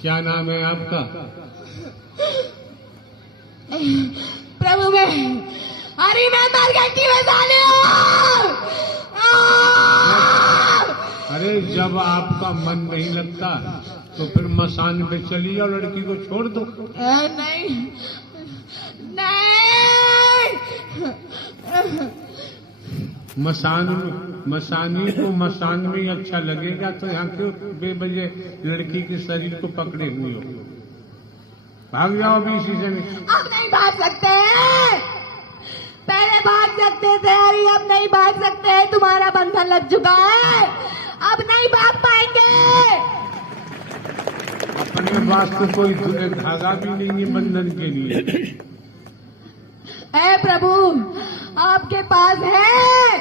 क्या नाम है आपका? प्रभु मैं हरी मैं मरघंटी में साले हूँ। अरे जब आपका मन नहीं लगता तो फिर मसान पे चली जाओ, लड़की को छोड़ दो। नहीं नहीं, मसानी को मसान में ही अच्छा लगेगा, तो यहाँ क्यों बेवजह लड़की के शरीर को पकड़े हुए हो? भाग जाओ अभी इसी से। अब नहीं भाग सकते, पहले भाग सकते थे, अरे अब नहीं भाग सकते, तुम्हारा बंधन लग चुका है, अब नहीं भाग पाएंगे। अपने पास तो कोई धागा भी नहीं है बंधन के लिए। है प्रभु, आपके पास है,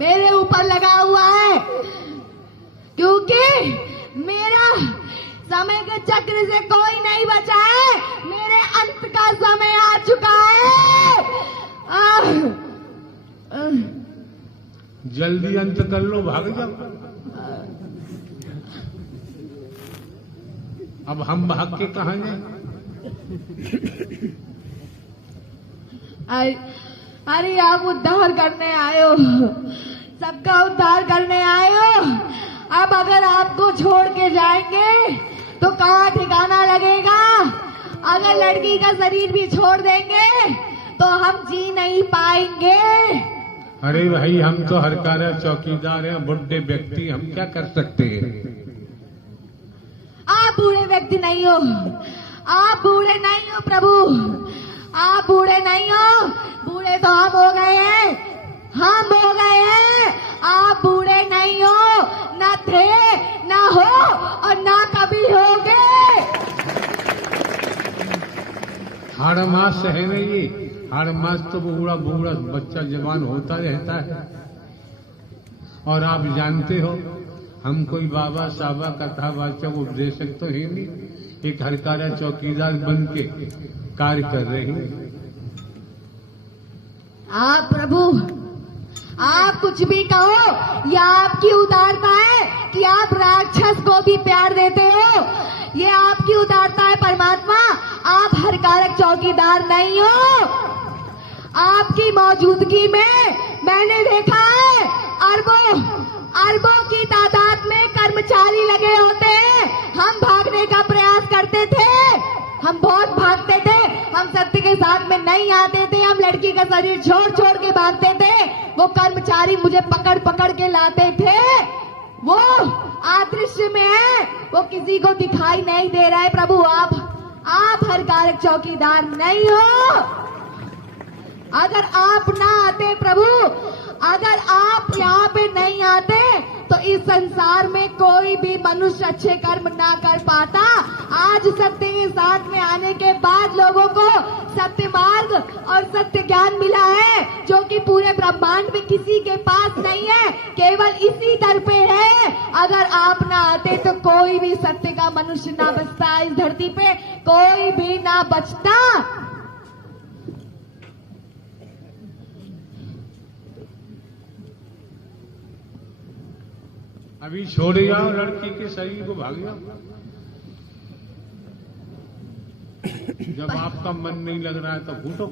मेरे ऊपर लगा हुआ है, क्योंकि मेरा समय के चक्र से कोई नहीं बचा है, मेरे अंत का समय आ चुका है। जल्दी अंत कर लो, भाग जाओ। अब हम भाग के कहाँ जाएं? अरे आप उद्धार करने आए हो, सबका उद्धार करने आए हो। अब अगर आपको छोड़ के जाएंगे तो कहाँ ठिकाना लगेगा? अगर लड़की का शरीर भी छोड़ देंगे तो हम जी नहीं पाएंगे। अरे भाई, हम तो हरकारा चौकीदार हैं, बुढ़े व्यक्ति, हम क्या कर सकते हैं? आप बूढ़े व्यक्ति नहीं हो, आप बूढ़े नहीं हो प्रभु, आप बूढ़े नहीं हो, बूढ़े तो हम हो गए हैं, हम हो गए हैं, आप बूढ़े नहीं हो, न थे, न हो और न कभी होगे। हर मास है ना ये, हर मास तो बूढ़ा बूढ़ा बच्चा जवान होता रहता है। और आप जानते हो, हम कोई बाबा साबा कथावाचक उपदेशक तो है नहीं, एक हरकारा चौकीदार बन के कार्य कर रहे हैं। आप प्रभु, आप कुछ भी कहो, यह आपकी उदारता है कि आप राक्षस को भी प्यार देते हो, ये आपकी उदारता है परमात्मा। आप हरकारक चौकीदार नहीं हो, आपकी मौजूदगी में मैंने देखा है अरबों की तादाद में कर्मचारी लगे होते हैं। हम भागने का प्रयास करते थे, हम बहुत भागते थे, हम सत्य के साथ में नहीं आते थे, हम लड़की का शरीर छोड़ छोड़ के भागते थे। वो कर्मचारी मुझे पकड़ पकड़ के लाते थे, वो अदृश्य में है, वो किसी को दिखाई नहीं दे रहा है। प्रभु आप हरकारक चौकीदार नहीं हो। अगर आप ना आते प्रभु, अगर आप यहाँ पे नहीं आते तो इस संसार में कोई भी मनुष्य अच्छे कर्म ना कर पाता। आज सत्य के साथ में आने के बाद लोगों को सत्य मार्ग और सत्य ज्ञान मिला है, जो कि पूरे ब्रह्मांड में किसी के पास नहीं है, केवल इसी दर पे है। अगर आप ना आते तो कोई भी सत्य का मनुष्य ना बचता, इस धरती पे कोई भी ना बचता। अभी छोड़ जाओ लड़की के शरीर को, भाग जाओ। जब आपका मन नहीं लग रहा है तो घूटो।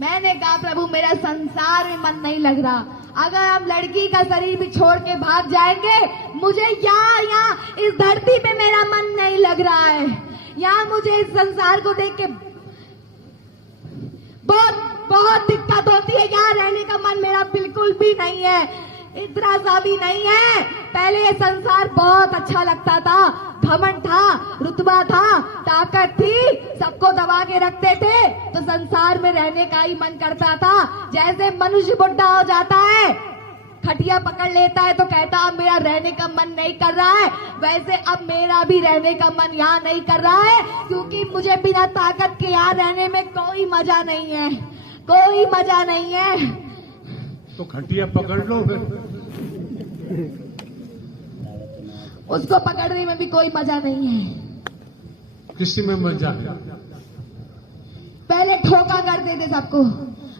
मैंने कहा प्रभु, मेरा संसार में मन नहीं लग रहा। अगर हम लड़की का शरीर भी छोड़ के भाग जाएंगे, मुझे यहाँ इस धरती पे मेरा मन नहीं लग रहा है। यहाँ मुझे इस संसार को देख के बहुत दिक्कत होती है। यहाँ रहने का मन मेरा बिल्कुल भी नहीं है, इतना सा भी नहीं है। पहले ये संसार बहुत अच्छा लगता था, घमंड था, रुतबा था, ताकत थी, सबको दबा के रखते थे, तो संसार में रहने का ही मन करता था। जैसे मनुष्य बुढ़ा हो जाता है, खटिया पकड़ लेता है तो कहता अब मेरा रहने का मन नहीं कर रहा है, वैसे अब मेरा भी रहने का मन यहाँ नहीं कर रहा है, क्योंकि मुझे बिना ताकत के यहाँ रहने में कोई मजा नहीं है, कोई मजा नहीं है। तो खटिया पकड़ लो फिर। उसको पकड़ने में भी कोई मजा नहीं है। किसी में मजा है? पहले ठोका करते थे सबको,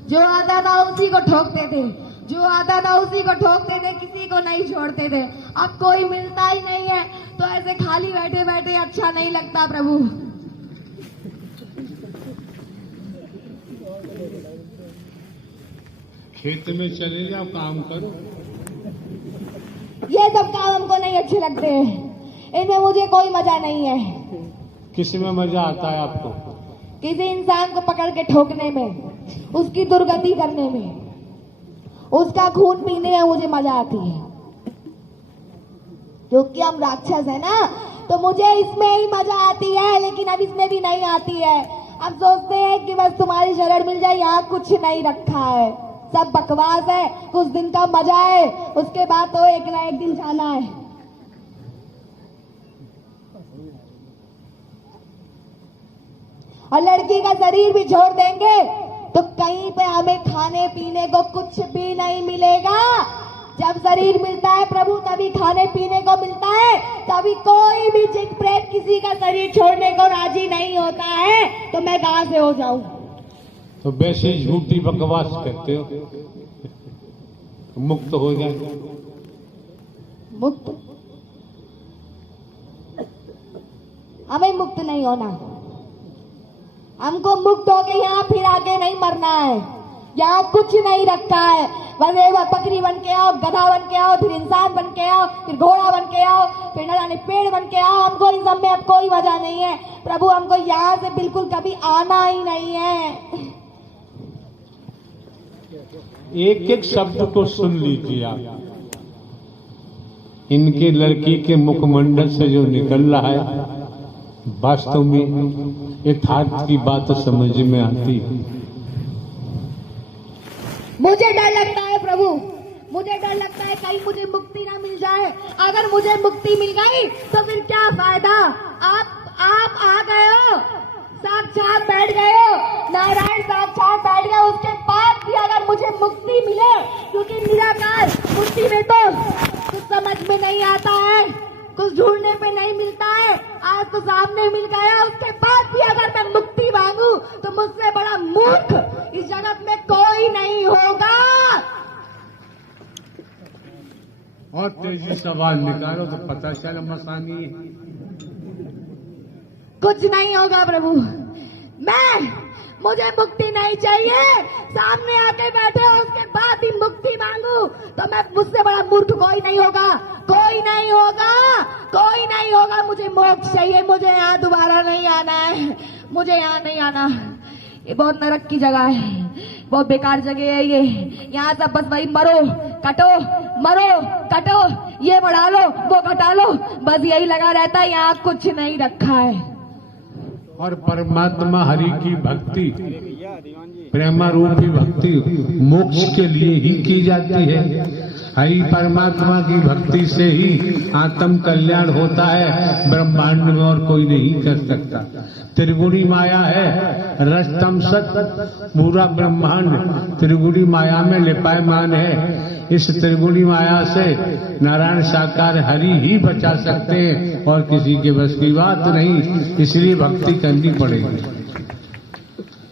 जो आता था उसी को ठोकते थे, जो आता था उसी को ठोकते थे, किसी को को नहीं छोड़ते थे, अब कोई मिलता ही नहीं है, तो ऐसे खाली बैठे बैठे अच्छा नहीं लगता प्रभु। खेत में चले जाओ, काम करो। ये सब काम हमको नहीं अच्छे लगते हैं, इनमें मुझे कोई मजा नहीं है। किसमें मजा आता है आपको? किसी इंसान को पकड़ के ठोकने में, उसकी दुर्गति करने में, उसका खून पीने में मुझे मजा आती है। क्योंकि हम राक्षस है ना, तो मुझे इसमें ही मजा आती है, लेकिन अब इसमें भी नहीं आती है। अब सोचते हैं कि बस तुम्हारी शरण मिल जाए, यहाँ कुछ नहीं रखा है, सब बकवास है, कुछ दिन का मजा है, उसके बाद तो एक ना एक दिन जाना है। और लड़की का शरीर भी छोड़ देंगे तो कहीं पे हमें खाने पीने को कुछ भी नहीं मिलेगा। जब शरीर मिलता है प्रभु तभी खाने पीने को मिलता है, तभी कोई भी जिन प्रेत किसी का शरीर छोड़ने को राजी नहीं होता है, तो मैं कहां से हो जाऊं? तो वैसे झूठी बकवास करते हो, मुक्त हो जाए। मुक्त? हमें मुक्त नहीं होना, हमको मुक्त होके यहाँ फिर आगे नहीं मरना है। यहाँ कुछ नहीं रखा है, बस एक बार बकरी बन के आओ, गधा बन के आओ, फिर इंसान बन के आओ, फिर घोड़ा बन के आओ, फिर न जाने पेड़ बन के आओ। हमको इन सब में अब कोई वजह नहीं है प्रभु, हमको यहाँ से बिल्कुल कभी आना ही नहीं है। एक एक शब्द को सुन लीजिए आप। इनके लड़की के मुखमंडल से जो निकल रहा है, वास्तव में यथार्थ की बात समझ में आती है। मुझे डर लगता है प्रभु, मुझे डर लगता है कहीं मुझे मुक्ति ना मिल जाए। अगर मुझे मुक्ति मिल गई तो फिर क्या फायदा? आप आ गए हो, साक्षात बैठ गए हो, नारायण साक्षात बैठ गए, उसके बाद भी अगर मुझे मुक्ति मिले, क्योंकि निराकार मुक्ति में तो कुछ समझ में नहीं आता है, कुछ ढूंढने पे नहीं मिलता है, आज तो सामने मिल गया, उसके बाद भी अगर मैं मुक्ति मांगू तो मुझसे बड़ा मूर्ख इस जगत में कोई नहीं होगा। और तेजी सवाल निकालो तो पता चला मसानी है। कुछ नहीं होगा प्रभु, मुझे मुक्ति नहीं चाहिए। सामने आके बैठे हो, उसके बाद ही मुक्ति मांगू तो मैं, मुझसे बड़ा मूर्ख कोई नहीं होगा, कोई नहीं होगा, कोई नहीं होगा। मुझे मोक्ष चाहिए, मुझे यहाँ दोबारा नहीं आना है, मुझे यहाँ नहीं आना। ये बहुत नरक की जगह है, बहुत बेकार जगह है ये। यहाँ सब बस वही मरो कटो, ये बढ़ा लो वो घटा लो, बस यही लगा रहता है, यहाँ कुछ नहीं रखा है। और परमात्मा हरि की भक्ति, प्रेमा रूपी भक्ति मोक्ष के लिए ही की जाती है। हरि परमात्मा की भक्ति से ही आत्म कल्याण होता है, ब्रह्मांड में और कोई नहीं कर सकता। त्रिगुणी माया है, रजतम सत, पूरा ब्रह्मांड त्रिगुणी माया में लिपायमान है। इस त्रिगुणी माया से नारायण साकार हरि ही बचा सकते हैं, और किसी के बस की बात नहीं, इसलिए भक्ति करनी पड़ेगी।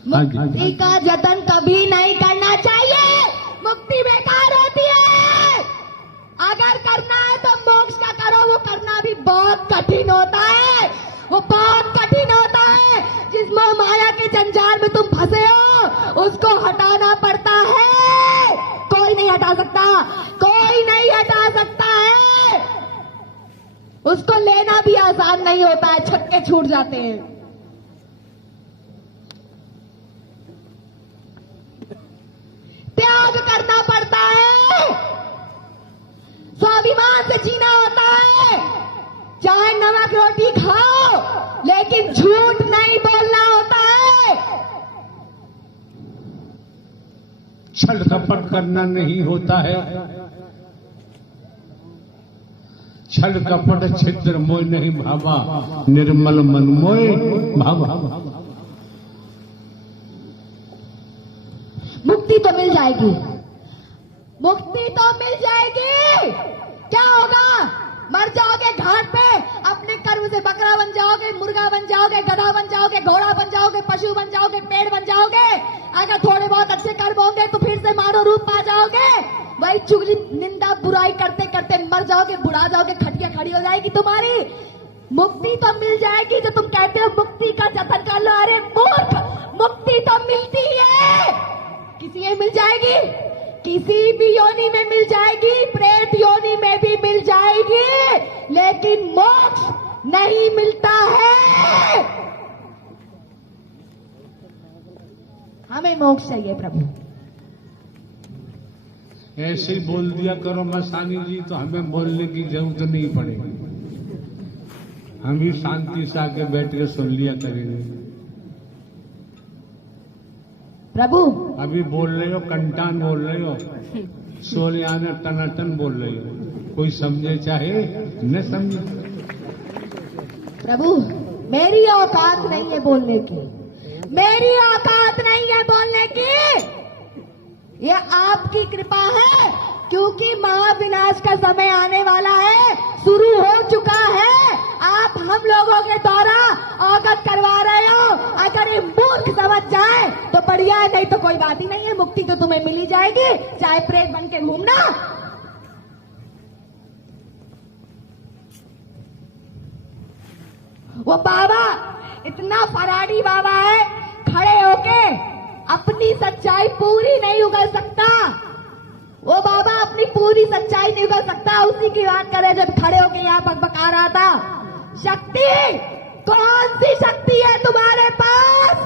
मुक्ति का जतन कभी नहीं करना चाहिए, मुक्ति बेकार होती है। अगर करना है तो मोक्ष का करो, वो करना भी बहुत कठिन होता है, वो बहुत कठिन होता है। जिस मोह माया के जंजाल में तुम फंसे हो उसको हटाना पड़ता है, कोई नहीं हटा सकता, कोई नहीं हटा सकता है। उसको लेना भी आसान नहीं होता है, छक्के छूट जाते हैं। त्याग करना पड़ता है, स्वाभिमान से जीना होता है। चाहे नमक रोटी खाओ लेकिन झूठ नहीं बोलना होता है। छल कपट करना नहीं होता है। छल कपट छिद्र मोय नहीं भावा, निर्मल मन मोय भावा। मुक्ति तो मिल जाएगी, मुक्ति तो मिल जाएगी। क्या होगा? मर जाओगे घाट पे, अपने कर्म से बकरा बन जाओगे, मुर्गा बन जाओगे, गधा बन जाओगे, घोड़ा बन जाओगे, पशु बन जाओगे, पेड़ बन जाओगे। अगर थोड़े बहुत अच्छे कर्म होंगे तो फिर से मानव रूप पा जाओगे। वही चुगली निंदा बुराई करते करते जाओगे, बुढ़ा जाओगे, खटिया खड़ी हो जाएगी तुम्हारी। मुक्ति तो मिल जाएगी जो तुम कहते हो मुक्ति का जतन कर लो। अरे मूर्ख, मुक्ति तो मिलती है, किसी में मिल जाएगी, किसी भी योनि में मिल जाएगी, प्रेत योनि में भी मिल जाएगी, लेकिन मोक्ष नहीं मिलता है। हमें मोक्ष चाहिए प्रभु। ऐसे ही बोल दिया करो मस्तानी जी, तो हमें बोलने की जरूरत नहीं पड़ेगी, हम भी शांति से आके बैठ के सुन लिया करेंगे। प्रभु अभी बोल रहे हो कंटान बोल रहे हो, सोलियाना टनाटन बोल रहे हो, कोई समझे चाहे न समझे। प्रभु मेरी औकात नहीं है बोलने की, मेरी औकात नहीं है बोलने की, ये आपकी कृपा है, क्योंकि महाविनाश का समय आने वाला है, शुरू हो चुका है। आप हम लोगों के द्वारा अवगत करवा रहे हो। अगर ये मूर्ख समझ जाए तो बढ़िया है, नहीं तो कोई बात ही नहीं है, मुक्ति तो तुम्हें मिली जाएगी, चाहे प्रेत बन के घूमना। वो बाबा इतना फराडी बाबा है, खड़े होके अपनी सच्चाई पूरी नहीं उगल सकता। वो बाबा अपनी पूरी सच्चाई नहीं उगल सकता, उसी की बात करे जब खड़े होके यहाँ बकबका रहा था। शक्ति, कौन सी शक्ति है तुम्हारे पास?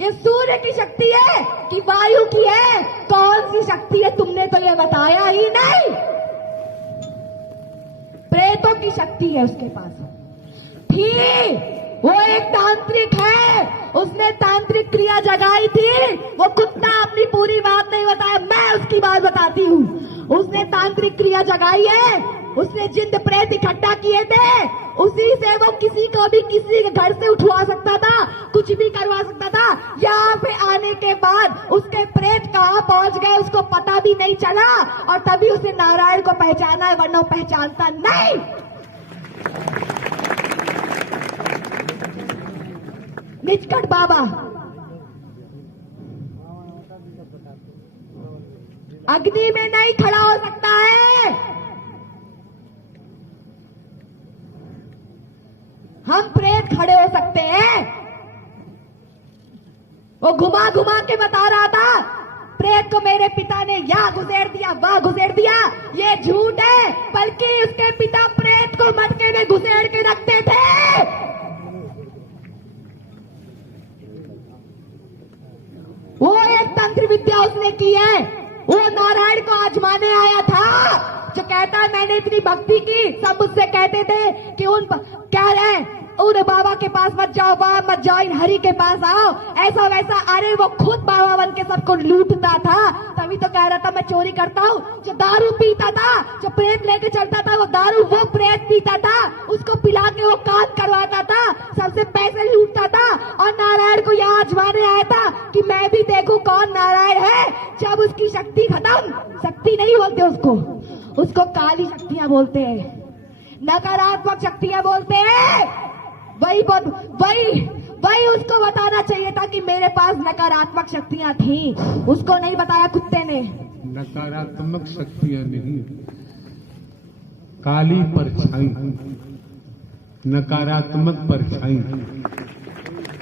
ये सूर्य की शक्ति है कि वायु की है? कौन सी शक्ति है? तुमने तो ये बताया ही नहीं। प्रेतों की शक्ति है उसके पास। थी वो एक तांत्रिक है, उसने तांत्रिक क्रिया जगाई थी। वो कुत्ता अपनी पूरी बात नहीं बताया, मैं उसकी बात बताती हूँ। उसने तांत्रिक क्रिया जगाई है, उसने जिंद प्रेत इकट्ठा किए थे, उसी से वो किसी को भी किसी के घर से उठवा सकता था, कुछ भी करवा सकता था। यहाँ पे आने के बाद उसके प्रेत कहाँ पहुंच गए उसको पता भी नहीं चला, और तभी उसने नारायण को पहचाना है, वरना वो पहचानता नहीं। निचकट बाबा अग्नि में नहीं खड़ा हो सकता है। हम प्रेत खड़े हो सकते हैं। वो घुमा घुमा के बता रहा था, प्रेत को मेरे पिता ने यहाँ घुसेड़ दिया, वहां घुसेड़ दिया। ये झूठ है, बल्कि उसके पिता प्रेत को मटके में घुसेड़ के रखते थे। वो एक तंत्र विद्या उसने की है। वो नारायण को आजमाने आया था, जो कहता है मैंने इतनी भक्ति की, सब मुझसे कहते थे कि क्या है, उन बाबा के पास मत जाओ, वहां मत जाओ, इन हरि के पास आओ, ऐसा वैसा। अरे वो खुद बाबा बन के सबको लूटता था, तभी तो कह रहा था मैं चोरी करता हूँ। जो दारू पीता था, जो प्रेत लेके चलता था, वो दारू वो प्रेत पीता था, उसको पिला के वो काम करवाता था, सबसे पैसे लूटता था। और नारायण को यहाँ आजमाने आया था कि मैं भी देखूं कौन नारायण है। जब उसकी शक्ति खत्म, शक्ति नहीं बोलते उसको काली शक्तियां बोलते हैं, नकारात्मक शक्तियां बोलते हैं। वही उसको बताना चाहिए था कि मेरे पास नकारात्मक शक्तियां थी, उसको नहीं बताया कुत्ते ने। नकारात्मक शक्तियां नहीं, काली परछाई, नकारात्मक परछाई।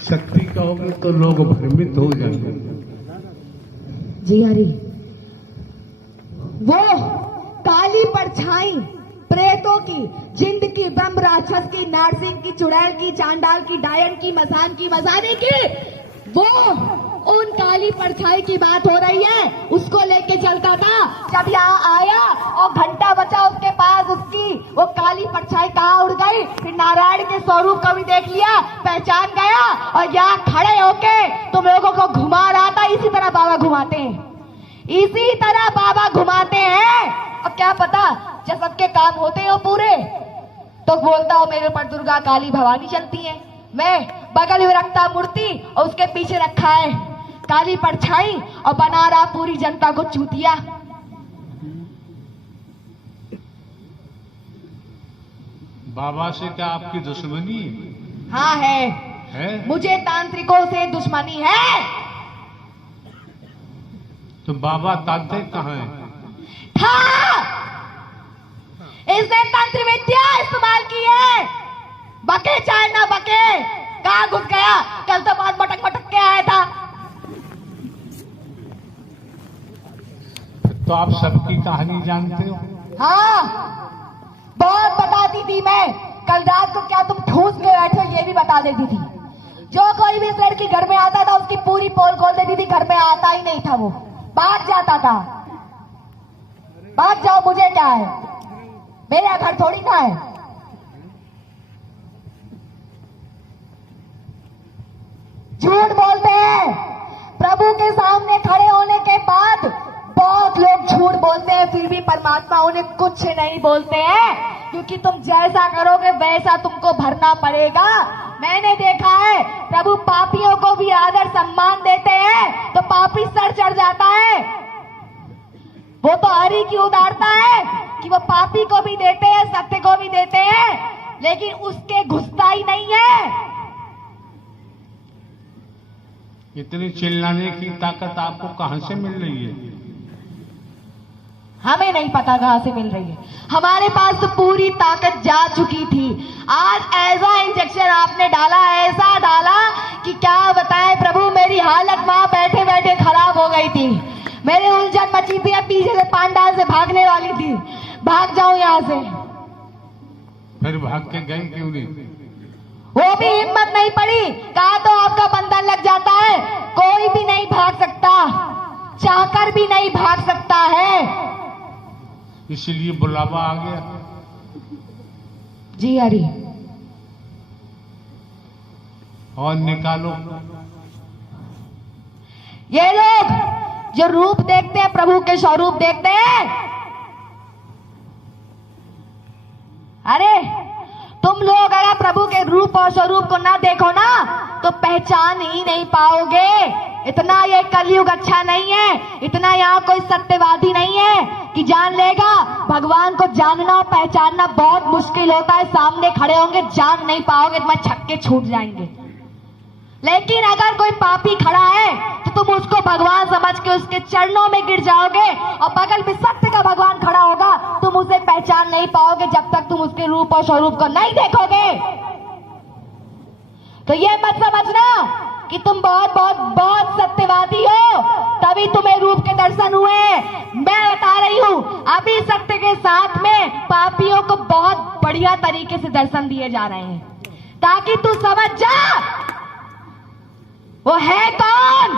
शक्ति कहोगे तो लोग भ्रमित हो जाएंगे। जी हरी, वो काली परछाई प्रेतों की, जिंद की, ब्रह्म राक्षस की, नारसिंह की, चुड़ैल की, चांडाल की, डायन की, मसान की, मसाने की, वो उन काली परछाई की बात हो रही है। उसको लेके चलता था। जब यहाँ आया और घंटा बचा उसके पास, उसकी वो काली परछाई कहाँ उड़ गई। फिर नारायण के स्वरूप को भी देख लिया, पहचान गया, और यहाँ खड़े होके तुम लोगों को घुमा रहा था। इसी तरह बाबा घुमाते हैं, इसी तरह बाबा घुमाते हैं। और क्या पता जब सबके काम होते हो पूरे, तो बोलता हो मेरे ऊपर दुर्गा काली भवानी चलती है। मैं बगल में रखता मूर्ति और उसके पीछे रखा है काली परछाई, और बना रहा पूरी जनता को चूतिया। बाबा से क्या आपकी दुश्मनी? हाँ है? मुझे तांत्रिकों से दुश्मनी है। तो बाबा तांत्रिक कहाँ है? था, बके चाहे ना बके, कहाँ घुस गया? कल तो बहुत मटक मटक के आया था। तो आप सबकी कहानी जानते हो? हाँ, बहुत बताती थी मैं। कल रात को क्या तुम ठूस के बैठे हो ये भी बता देती थी। जो कोई भी इस लड़की घर में आता था उसकी पूरी पोल खोल देती थी। घर में आता ही नहीं था, वो भाग जाता था। भाग जाओ, मुझे क्या है, मेरा घर थोड़ी ना है। झूठ बोलते हैं प्रभु के सामने खड़े होने के बाद। बहुत लोग झूठ बोलते हैं, फिर भी परमात्मा उन्हें कुछ नहीं बोलते हैं, क्योंकि तुम जैसा करोगे वैसा तुमको भरना पड़ेगा। मैंने देखा है प्रभु पापियों को भी आदर सम्मान देते हैं तो पापी सर चढ़ जाता है। वो तो हरि की उदारता है कि वो पापी को भी देते हैं, सत्य को भी देते हैं, लेकिन उसके घुसता ही नहीं है। इतनी चिल्लाने की ताकत आपको कहां से मिल रही है? हमें नहीं पता कहां से मिल रही है। हमारे पास तो पूरी ताकत जा चुकी थी। आज ऐसा इंजेक्शन आपने डाला, ऐसा डाला कि क्या बताएं प्रभु, मेरी हालत वहां बैठे बैठे खराब हो गई थी। मेरे उलझन मची थी, अब पीछे से पांडाल से भागने वाली थी। भाग जाऊं यहां से। फिर भाग के गई क्यों नहीं? वो भी हिम्मत नहीं पड़ी। कहा तो आपका बंधन लग जाता है, कोई भी नहीं भाग सकता, चाहकर भी नहीं भाग सकता है। इसीलिए बुलावा आ गया। जी हरि। और निकालो। ये लोग जो रूप देखते हैं, प्रभु के स्वरूप देखते हैं। अरे तुम लोग अगर प्रभु के रूप और स्वरूप को ना देखो ना तो पहचान ही नहीं पाओगे। इतना ये कलयुग अच्छा नहीं है, इतना यहाँ कोई सत्यवादी नहीं है कि जान लेगा। भगवान को जानना और पहचानना बहुत मुश्किल होता है। सामने खड़े होंगे, जान नहीं पाओगे, तुम्हारे छक्के छूट जाएंगे। लेकिन अगर कोई पापी खड़ा है तो तुम उसको भगवान समझ के उसके चरणों में गिर जाओगे, और बगल में सत्य का भगवान खड़ा होगा, तुम उसे पहचान नहीं पाओगे जब तक तुम उसके रूप और स्वरूप को नहीं देखोगे। तो ये मत समझना कि तुम बहुत बहुत बहुत सत्यवादी हो तभी तुम्हें रूप के दर्शन हुए। मैं बता रही हूं, अभी सत्य के साथ में पापियों को बहुत बढ़िया तरीके से दर्शन दिए जा रहे हैं, ताकि तू समझ जा वो है कौन।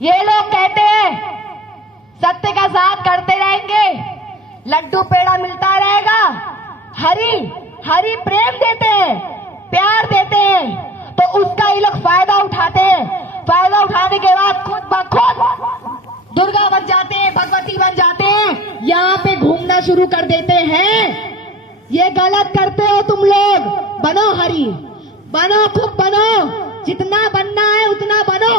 ये लोग कहते हैं सत्य का साथ करते रहेंगे, लड्डू पेड़ा मिलता रहेगा। हरि हरि प्रेम देते हैं, प्यार देते हैं, तो उसका ये लोग फायदा उठाते हैं। फायदा उठाने के बाद खुद ब खुद दुर्गा बन जाते हैं, भगवती बन जाते हैं, यहाँ पे घूमना शुरू कर देते हैं। ये गलत करते हो तुम लोग। बनो हरि, बनो, खूब बनो, जितना बनना है उतना बनो।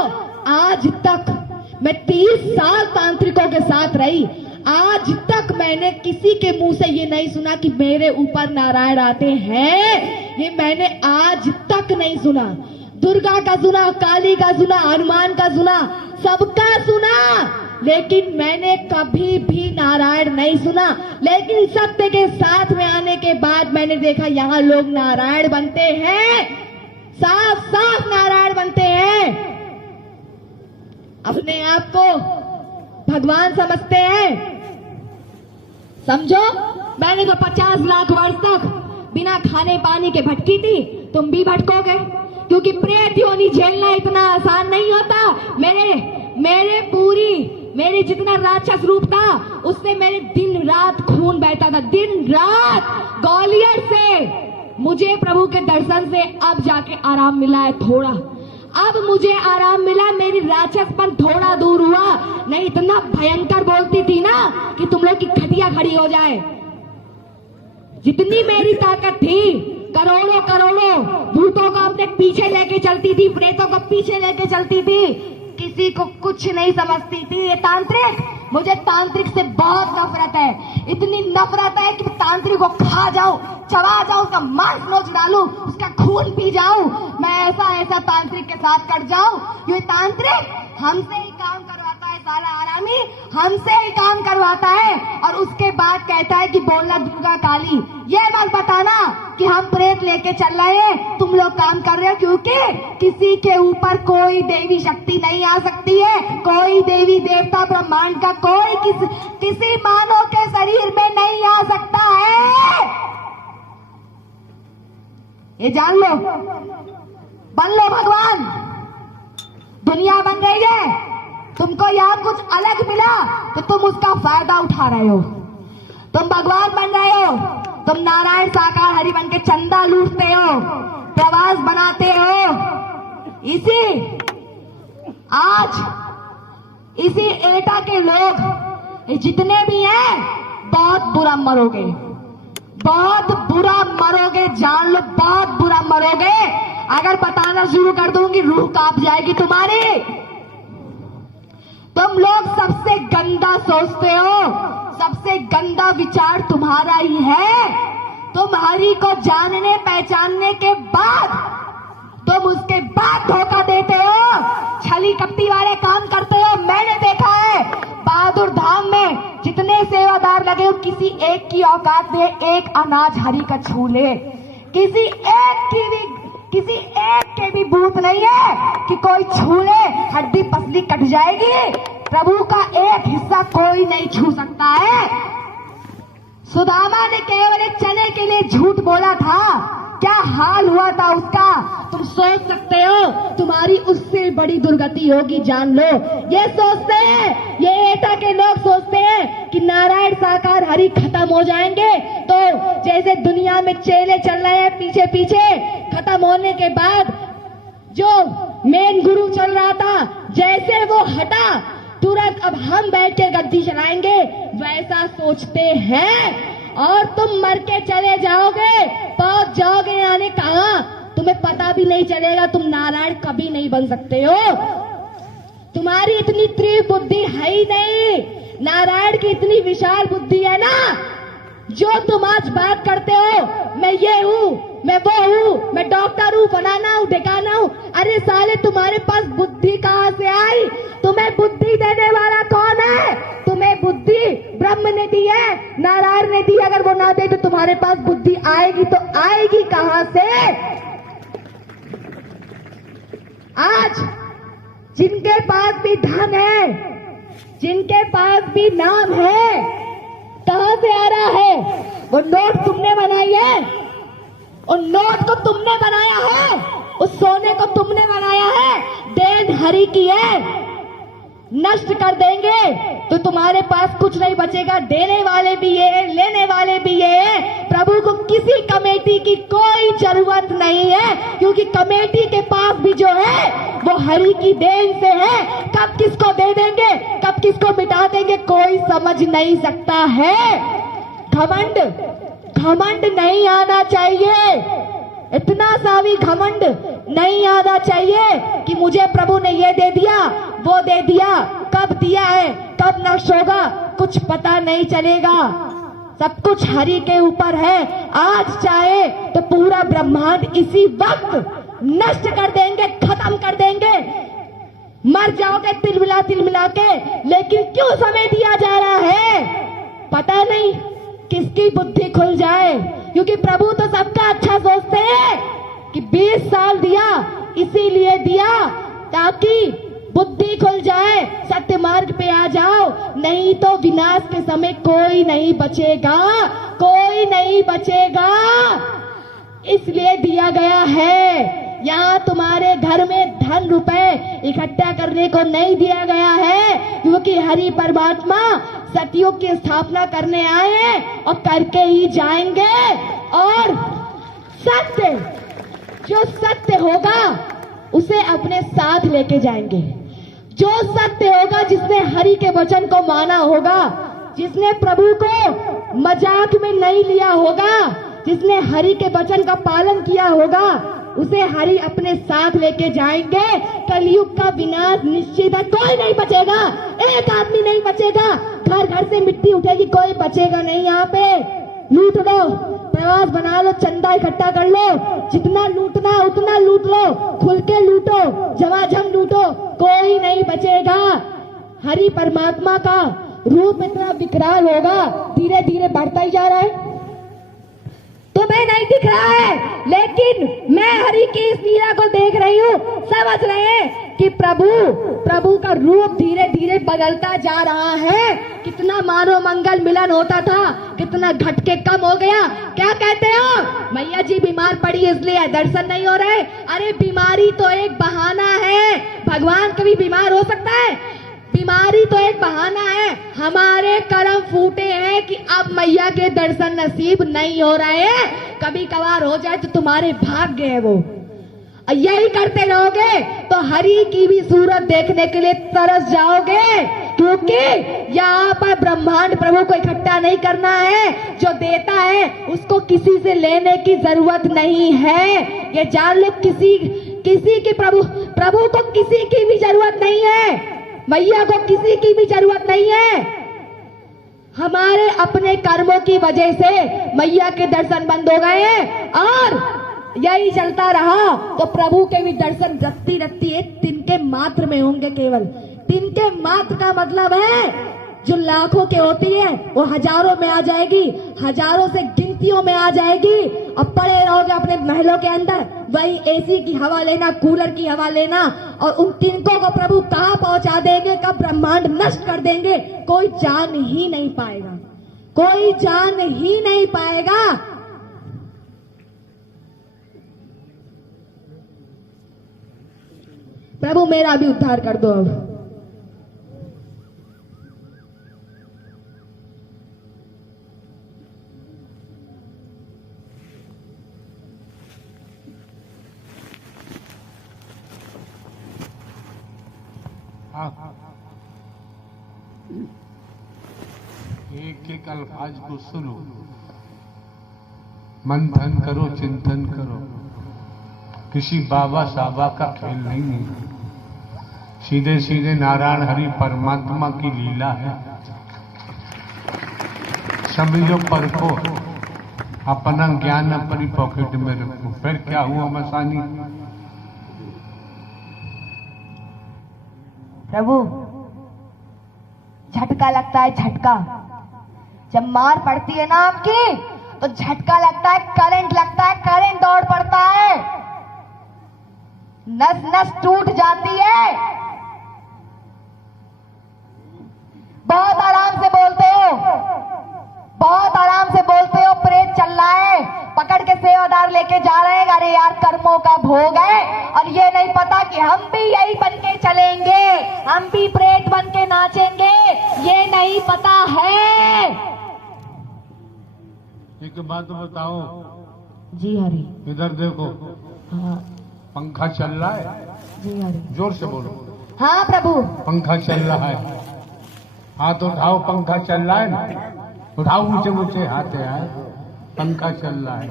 आज तक मैं 30 साल तांत्रिकों के साथ रही, आज तक मैंने किसी के मुंह से ये नहीं सुना कि मेरे ऊपर नारायण आते हैं। ये मैंने आज तक नहीं सुना। दुर्गा का सुना, काली का सुना, हनुमान का सुना, सबका सुना, लेकिन मैंने कभी भी नारायण नहीं सुना। लेकिन सत्य के साथ में आने के बाद मैंने देखा यहाँ लोग नारायण बनते हैं, साफ साफ नारायण बनते हैं। अपने आप को भगवान समझते हैं। समझो, मैंने तो 50 लाख वर्ष तक बिना खाने पानी के भटकी थी, तुम भी भटकोगे, क्योंकि प्रेत योनि झेलना इतना आसान नहीं होता। मेरे जितना राक्षस रूप था उससे मेरे दिन रात खून बहता था, दिन रात। ग्वालियर से मुझे प्रभु के दर्शन से अब जाके आराम मिला है थोड़ा। अब मुझे आराम मिला, मेरी राक्षसपन थोड़ा दूर हुआ। नहीं इतना भयंकर बोलती थी ना कि तुम लोग की खटिया खड़ी हो जाए। जितनी मेरी ताकत थी, करोड़ों करोड़ों भूतों को अपने पीछे लेके चलती थी, प्रेतों को पीछे लेके चलती थी, किसी को कुछ नहीं समझती थी। ये तांत्रिक, मुझे तांत्रिक से बहुत नफरत है। इतनी नफरत है कि तांत्रिक को खा जाऊं, चबा जाऊं, उसका मांस नोच डालूं, उसका खून पी जाऊं, मैं ऐसा तांत्रिक के साथ कट जाऊं। ये तांत्रिक हमसे ही काम करवाता है वाला आरामी हमसे ही काम करवाता है और उसके बाद कहता है कि बोलना दुर्गा काली। ये मत बताना कि हम प्रेत लेके चल रहे हैं, तुम लोग काम कर रहे हो, क्योंकि किसी के ऊपर कोई देवी शक्ति नहीं आ सकती है, कोई देवी देवता ब्रह्मांड का कोई किसी मानव के शरीर में नहीं आ सकता है। ये जान लो, बन लो भगवान। दुनिया बन रही है, तुमको यहाँ कुछ अलग मिला तो तुम उसका फायदा उठा रहे हो। तुम भगवान बन रहे हो, तुम नारायण साकार हरि बन के चंदा लूटते हो, प्रवास बनाते हो। इसी एटा के लोग जितने भी हैं बहुत बुरा मरोगे, बहुत बुरा मरोगे, जान लो बहुत बुरा मरोगे। अगर बताना शुरू कर दूंगी रूह कांप जाएगी तुम्हारी। तुम लोग सबसे गंदा सोचते हो, सबसे गंदा विचार तुम्हारा ही है। तुम हरि को जानने पहचानने के बाद तुम उसके बाद धोखा देते हो, छली कपटी वाले काम करते हो। मैंने देखा है बहादुर धाम में जितने सेवादार लगे हो, किसी एक की औकात में एक अनाज हरि का छू ले, किसी एक के भी बूथ नहीं है कि कोई छू ले हड्डी पसली कट जाएगी। प्रभु का एक हिस्सा कोई नहीं छू सकता है। सुदामा ने केवल एक चने के लिए झूठ बोला था, क्या हाल हुआ था उसका तुम सोच सकते हो। तुम्हारी उससे बड़ी दुर्गति होगी, जान लो। ये सोचते हैं, ये एटा के लोग सोचते हैं कि नारायण साकार हरि खत्म हो जाएंगे तो जैसे दुनिया में चेले चल रहे हैं पीछे पीछे, खत्म होने के बाद जो मेन गुरु चल रहा था जैसे वो हटा तुरंत अब हम बैठ के गद्दी चलाएंगे, वैसा सोचते हैं। और तुम मर के चले जाओगे, पहुंच जाओगे यानी कहां तुम्हें पता भी नहीं चलेगा। तुम नारायण कभी नहीं बन सकते हो, तुम्हारी इतनी तीव्र बुद्धि है ही नहीं। नारायण की इतनी विशाल बुद्धि है ना, जो तुम आज बात करते हो मैं ये हूँ, मैं वो हूँ, मैं डॉक्टर हूँ, फलाना हूँ, ढिकाना हूँ। अरे साले तुम्हारे पास बुद्धि कहाँ से आई? तुम्हें बुद्धि देने वाला कौन है? तुम्हें बुद्धि ब्रह्म ने दी है, नारायण ने दी। अगर वो ना दे तो तुम्हारे पास बुद्धि आएगी तो आएगी कहाँ से? आज जिनके पास भी धन है, जिनके पास भी नाम है, कहां से आ रहा है? वो नोट तुमने बनाई है, उन नोट को तुमने बनाया है, उस सोने को तुमने बनाया है, देन हरि की है। नष्ट कर देंगे तो तुम्हारे पास कुछ नहीं बचेगा। देने वाले भी ये है, लेने वाले भी ये है। प्रभु को किसी कमेटी की कोई जरूरत नहीं है, क्योंकि कमेटी के पास भी जो है वो हरि की देन से है। कब किसको दे देंगे, कब किसको मिटा देंगे, कोई समझ नहीं सकता है। घमंड नहीं आना चाहिए, इतना सा भी घमंड नहीं आना चाहिए कि मुझे प्रभु ने ये दे दिया, वो दे दिया। कब दिया है, कब नष्ट होगा, कुछ पता नहीं चलेगा। सब कुछ हरि के ऊपर है। आज चाहे तो पूरा ब्रह्मांड इसी वक्त नष्ट कर देंगे, खत्म कर देंगे, मर जाओगे तिलमिला के। लेकिन क्यों समय दिया जा रहा है? पता नहीं किसकी बुद्धि खुल जाए, क्योंकि प्रभु तो सबका अच्छा सोचते हैं कि 20 साल दिया, इसीलिए दिया ताकि बुद्धि खुल जाए, सत्य मार्ग पे आ जाओ। नहीं तो विनाश के समय कोई नहीं बचेगा, कोई नहीं बचेगा। इसलिए दिया गया है। यहाँ तुम्हारे घर में धन रुपए इकट्ठा करने को नहीं दिया गया है, क्योंकि हरि परमात्मा सतयुग की स्थापना करने आए हैं और करके ही जाएंगे। और सत्य, जो सत्य होगा उसे अपने साथ लेके जाएंगे। जो सत्य होगा, जिसने हरि के वचन को माना होगा, जिसने प्रभु को मजाक में नहीं लिया होगा, जिसने हरि के वचन का पालन किया होगा, उसे हरि अपने साथ लेके जाएंगे। कलयुग का विनाश निश्चित है, कोई नहीं बचेगा, एक आदमी नहीं बचेगा। घर घर से मिट्टी उठेगी, कोई बचेगा नहीं। यहाँ पे लूट लो, प्रवास बना लो, चंदा इकट्ठा कर लो, जितना लूटना उतना लूट लो, खुल के लूटो, झमाझम लूटो, कोई नहीं बचेगा। हरि परमात्मा का रूप इतना विकराल होगा, धीरे धीरे बढ़ता ही जा रहा है। तुम्हें नहीं दिख रहा है, लेकिन मैं हरि की इस लीला को देख रही हूँ। समझ रहे हैं कि प्रभु का रूप धीरे धीरे बदलता जा रहा है। कितना मानव मंगल मिलन होता था, कितना घटके कम हो गया। क्या कहते हो? मैया जी बीमार पड़ी इसलिए दर्शन नहीं हो रहे। अरे बीमारी तो एक बहाना है, भगवान कभी बीमार हो सकता है? बीमारी तो एक बहाना है। हमारे कर्म फूटे हैं कि अब मैया के दर्शन नसीब नहीं हो रहे हैं। कभी कभार हो जाए तो तुम्हारे भाग्य है वो। यही करते रहोगे तो हरि की भी सूरत देखने के लिए तरस जाओगे, क्योंकि यहाँ पर ब्रह्मांड प्रभु को इकट्ठा नहीं करना है। जो देता है उसको किसी से लेने की जरूरत नहीं है। ये जान लो, किसी की प्रभु को किसी की भी जरूरत नहीं है। मैया को किसी की भी जरूरत नहीं है। हमारे अपने कर्मों की वजह से मैया के दर्शन बंद हो गए हैं, और यही चलता रहा तो प्रभु के भी दर्शन रत्ती रत्ती एक तिनके मात्र में होंगे। केवल तिनके मात्र का मतलब है जो लाखों के होती है वो हजारों में आ जाएगी, हजारों से गिनतियों में आ जाएगी। अब पड़े रहोगे अपने महलों के अंदर, वही एसी की हवा लेना, कूलर की हवा लेना, और उन तिनकों को प्रभु कहाँ पहुंचा देंगे, कब ब्रह्मांड नष्ट कर देंगे, कोई जान ही नहीं पाएगा, कोई जान ही नहीं पाएगा। प्रभु मेरा भी उद्धार कर दो अब। एक एक अल्फाज को सुनो, मंथन करो, चिंतन करो। किसी बाबा साबा का खेल नहीं है, सीधे सीधे नारायण हरि परमात्मा की लीला है। समझो, परखो, अपना ज्ञान अपनी पॉकेट में रखो। फिर क्या हुआ मसानी? प्रभु झटका लगता है, झटका। जब मार पड़ती है ना आपकी तो झटका लगता है, करंट लगता है, करंट दौड़ पड़ता है, नस नस टूट जाती है। बहुत आराम से बोलते हो, बहुत आराम से बोलते हो, प्रेत चल रहा है, पकड़ के सेवादार लेके जा रहे हैं। अरे यार, कर्मों का भोग है, और ये नहीं पता कि हम भी यही बन के चलेंगे, हम भी प्रेत बन के नाचेंगे, ये नहीं पता है। एक बात बताओ जी हरि। इधर देखो। हाँ पंखा चल रहा है? जी हरि। जोर से बोलो। हाँ प्रभु। कल चल रहा है, हाथ उठाओ। पंखा चल रहा है ना, उठाओ ऊंचे ऊंचे हाथ यार। पंखा चल रहा है।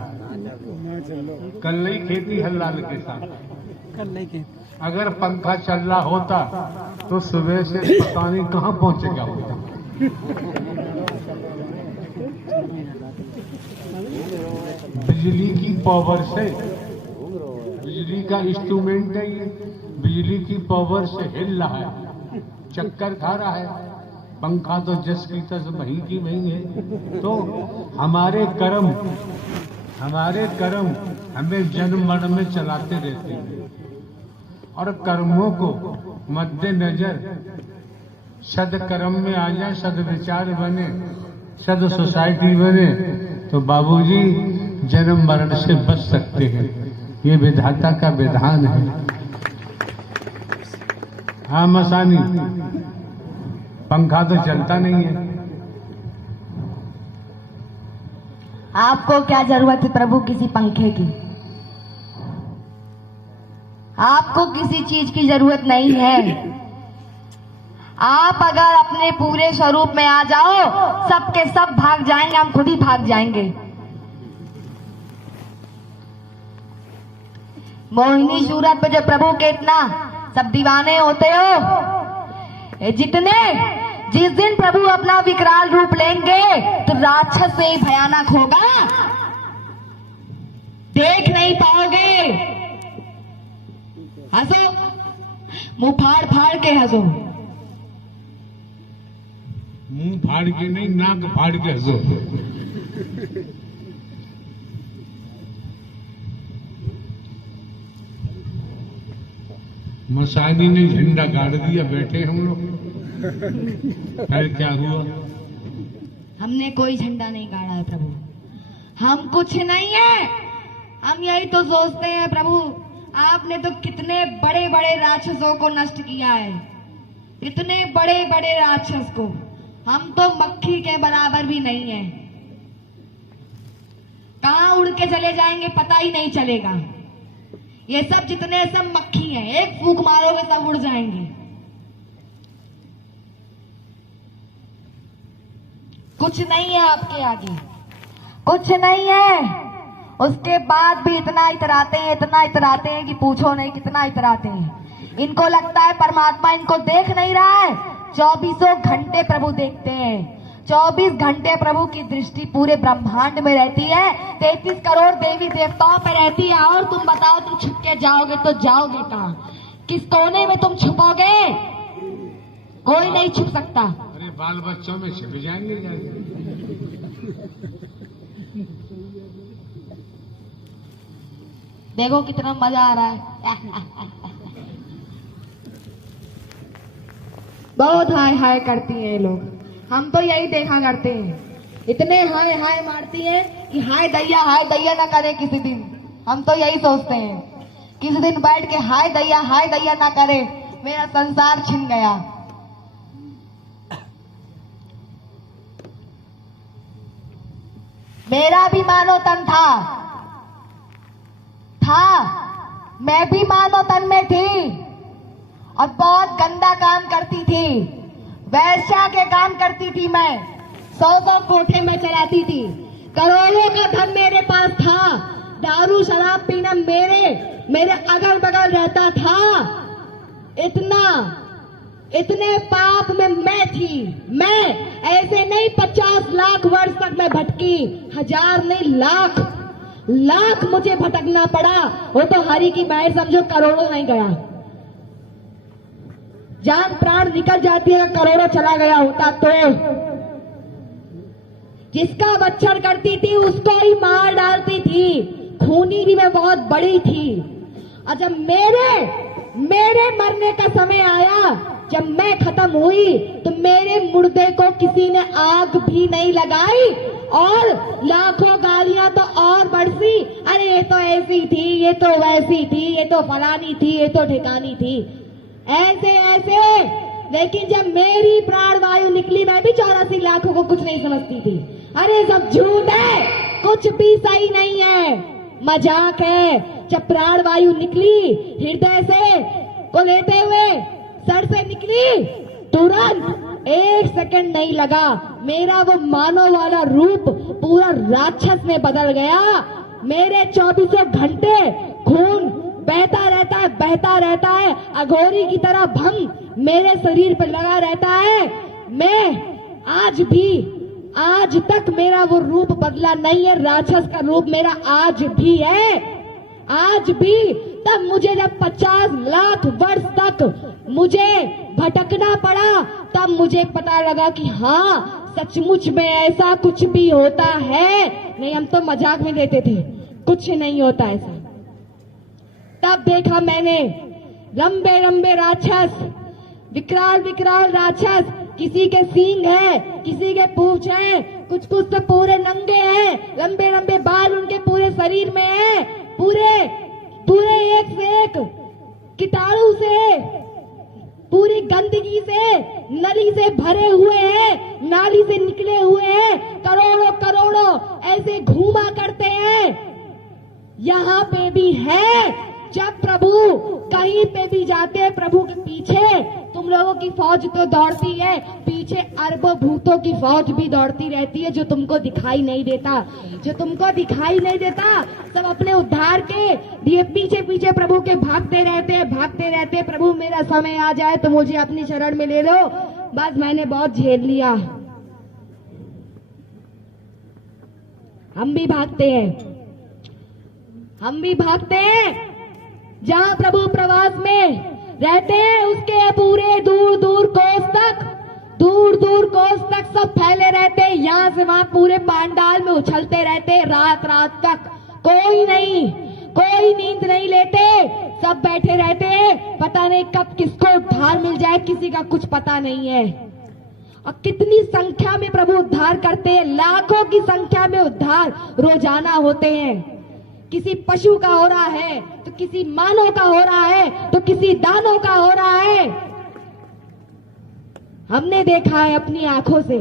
कल नहीं खेती हल्लाल के साथ, कल नहीं खेती। अगर पंखा चल रहा होता तो सुबह से पता नहीं कहाँ पहुंचेगा होता। बिजली की पावर से, बिजली का इंस्ट्रूमेंट है ये, बिजली की पावर से हिल रहा है, चक्कर खा रहा है। पंखा तो जस की तस वही की वही है। तो हमारे कर्म हमें जन्म मरण में चलाते रहते हैं, और कर्मों को मद्देनजर सदकर्म में आ जाए, सदविचार बने, सद सोसाइटी बने, तो बाबूजी जन्म मरण से बच सकते हैं। ये विधाता का विधान है। हाँ मसानी, पंखा तो चलता नहीं है। आपको क्या जरूरत है प्रभु किसी पंखे की? आपको किसी चीज की जरूरत नहीं है। आप अगर अपने पूरे स्वरूप में आ जाओ, सबके सब भाग जाएंगे, हम खुद ही भाग जाएंगे। मोहिनी सूरत पे जो प्रभु के इतना सब दीवाने होते हो, जितने जिस दिन प्रभु अपना विकराल रूप लेंगे तो राक्षस से ही भयानक होगा, देख नहीं पाओगे। हंसो, मुंह फाड़ फाड़ के हंसो। मुंह फाड़ के नहीं, नाक फाड़ के हंसो। मसानी ने झंडा गाड़ दिया, बैठे हम लोग। फिर क्या हुआ? हमने कोई झंडा नहीं गाड़ा है प्रभु, हम कुछ नहीं है। हम यही तो सोचते हैं प्रभु, आपने तो कितने बड़े बड़े राक्षसों को नष्ट किया है, इतने बड़े बड़े राक्षस को। हम तो मक्खी के बराबर भी नहीं है, कहां उड़ के चले जाएंगे पता ही नहीं चलेगा। ये सब जितने सब मक्खी हैं, एक फूंक मारोगे सब उड़ जाएंगे। कुछ नहीं है आपके आगे, कुछ नहीं है। उसके बाद भी इतना इतराते हैं कि पूछो नहीं कितना इतराते हैं। इनको लगता है परमात्मा इनको देख नहीं रहा है। 24 घंटे प्रभु देखते हैं, 24 घंटे प्रभु की दृष्टि पूरे ब्रह्मांड में रहती है, 33 करोड़ देवी देवताओं पे रहती है। और तुम बताओ, तुम छुप के जाओगे तो जाओगे कहां? किस कोने में तुम छुपोगे? कोई नहीं छुप सकता। अरे बाल बच्चों में छिप जाएंगे। देखो कितना मजा आ रहा है। बहुत हाय हाय करती हैं ये लोग, हम तो यही देखा करते हैं। इतने हाय हाय मारती हैं कि हाय दैया ना करे किसी दिन। हम तो यही सोचते हैं किसी दिन बैठ के हाय दैया ना करे, मेरा संसार छिन गया। मेरा भी मानव तन था, मैं भी मानव तन में थी और बहुत गंदा काम करती थी, वैश्या के काम करती थी। मैं 100 कोठे में चलाती थी, करोड़ों का धन मेरे पास था, दारू शराब पीना मेरे अगल बगल रहता था। इतने पाप में मैं थी। मैं ऐसे नहीं 50 लाख वर्ष तक मैं भटकी, 1000 नहीं लाख मुझे भटकना पड़ा। वो तो हरि की मायर समझो, करोड़ों नहीं गया। जान प्राण निकल जाती है, करोड़ों चला गया होता तो। जिसका बच्चर करती थी उसको ही मार डालती थी। खूनी भी मैं बहुत बड़ी थी। और जब मेरे मरने का समय आया, जब मैं खत्म हुई, तो मेरे मुर्दे को किसी ने आग भी नहीं लगाई और लाखों गालियां तो और बरसी। अरे ये तो ऐसी थी, ये तो वैसी थी, ये तो फलानी थी, ये तो ठिकानी थी, ऐसे। लेकिन जब मेरी प्राण वायु निकली, मैं भी 84 लाखों को कुछ नहीं समझती थी। अरे सब झूठ है, कुछ भी सही नहीं है, मजाक है। जब प्राण वायु निकली हृदय से को लेते हुए सर से निकली, तुरंत 1 सेकंड नहीं लगा, मेरा वो मानव वाला रूप पूरा राक्षस में बदल गया। मेरे 24 घंटे खून बहता रहता है, अघोरी की तरह भंग मेरे शरीर पर लगा रहता है। मैं आज तक मेरा वो रूप बदला नहीं है। राक्षस का रूप मेरा आज भी है, आज भी। तब मुझे जब 50 लाख वर्ष तक मुझे भटकना पड़ा, तब मुझे पता लगा कि हाँ, सचमुच में ऐसा कुछ भी होता है। नहीं, हम तो मजाक में लेते थे, कुछ नहीं होता ऐसा। तब देखा मैंने लंबे लंबे राक्षस, विकराल राक्षस, किसी के सींग है, किसी के पूंछ है, कुछ तो पूरे नंगे हैं, लंबे लंबे बाल उनके पूरे शरीर में है, पूरे एक से एक कीटाणु से, पूरी गंदगी से, नली से भरे हुए हैं, नाली से निकले हुए हैं, करोड़ों ऐसे घूमा करते हैं। यहाँ पे भी है। जब प्रभु कहीं पे भी जाते हैं, प्रभु के पीछे तुम लोगों की फौज तो दौड़ती है, पीछे अरबों भूतों की फौज भी दौड़ती रहती है, जो तुमको दिखाई नहीं देता। सब अपने उद्धार के लिए पीछे प्रभु के भागते रहते हैं। प्रभु मेरा समय आ जाए तो मुझे अपनी शरण में ले लो, बस मैंने बहुत झेल लिया। हम भी भागते हैं। जहाँ प्रभु प्रवास में रहते हैं, उसके पूरे दूर दूर कोस तक यहाँ पूरे पांडाल में उछलते रहते रात रात तक, कोई नहीं, कोई नींद नहीं लेते, सब बैठे रहते हैं, पता नहीं कब किसको उद्धार मिल जाए, किसी का कुछ पता नहीं है। और कितनी संख्या में प्रभु उद्धार करते हैं, लाखों की संख्या में उद्धार रोजाना होते हैं। किसी पशु का हो रहा है तो किसी मानव का हो रहा है तो किसी दानव का हो रहा है। हमने देखा है अपनी आंखों से।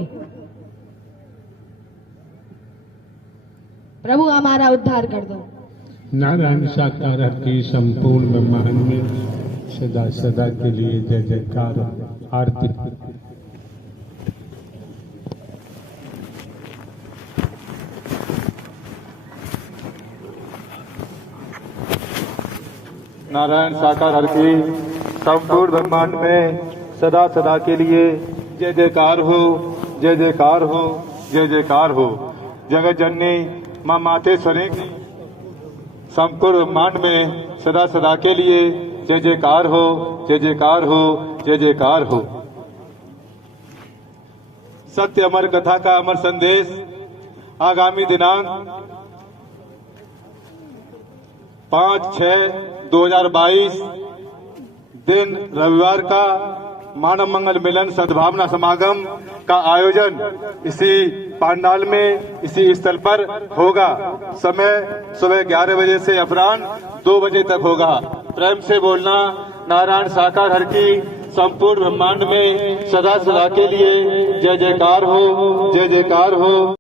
प्रभु हमारा उद्धार कर दो। नारायण साकार की संपूर्ण ब्रह्मांड में सदा सदा के लिए जय जयकार आरती। नारायण साकार हर की संपूर्ण ब्रह्मांड में सदा सदा के लिए जय जयकार हो, जय जयकार हो, जय जयकार हो। जगत जननी मां मातेश्वरी की संपूर्ण ब्रह्मांड में सदा सदा के लिए जय जयकार हो, जय जयकार हो, जय जयकार हो। सत्य अमर कथा का अमर संदेश आगामी दिनांक 5/6/2022 दिन रविवार का मानव मंगल मिलन सद्भावना समागम का आयोजन इसी पांडाल में, इसी स्थल पर होगा। समय सुबह 11 बजे से अपराह्न 2 बजे तक होगा। प्रेम से बोलना नारायण साकार हर की संपूर्ण ब्रह्मांड में सदा सदा के लिए जय जयकार हो, जय जयकार हो।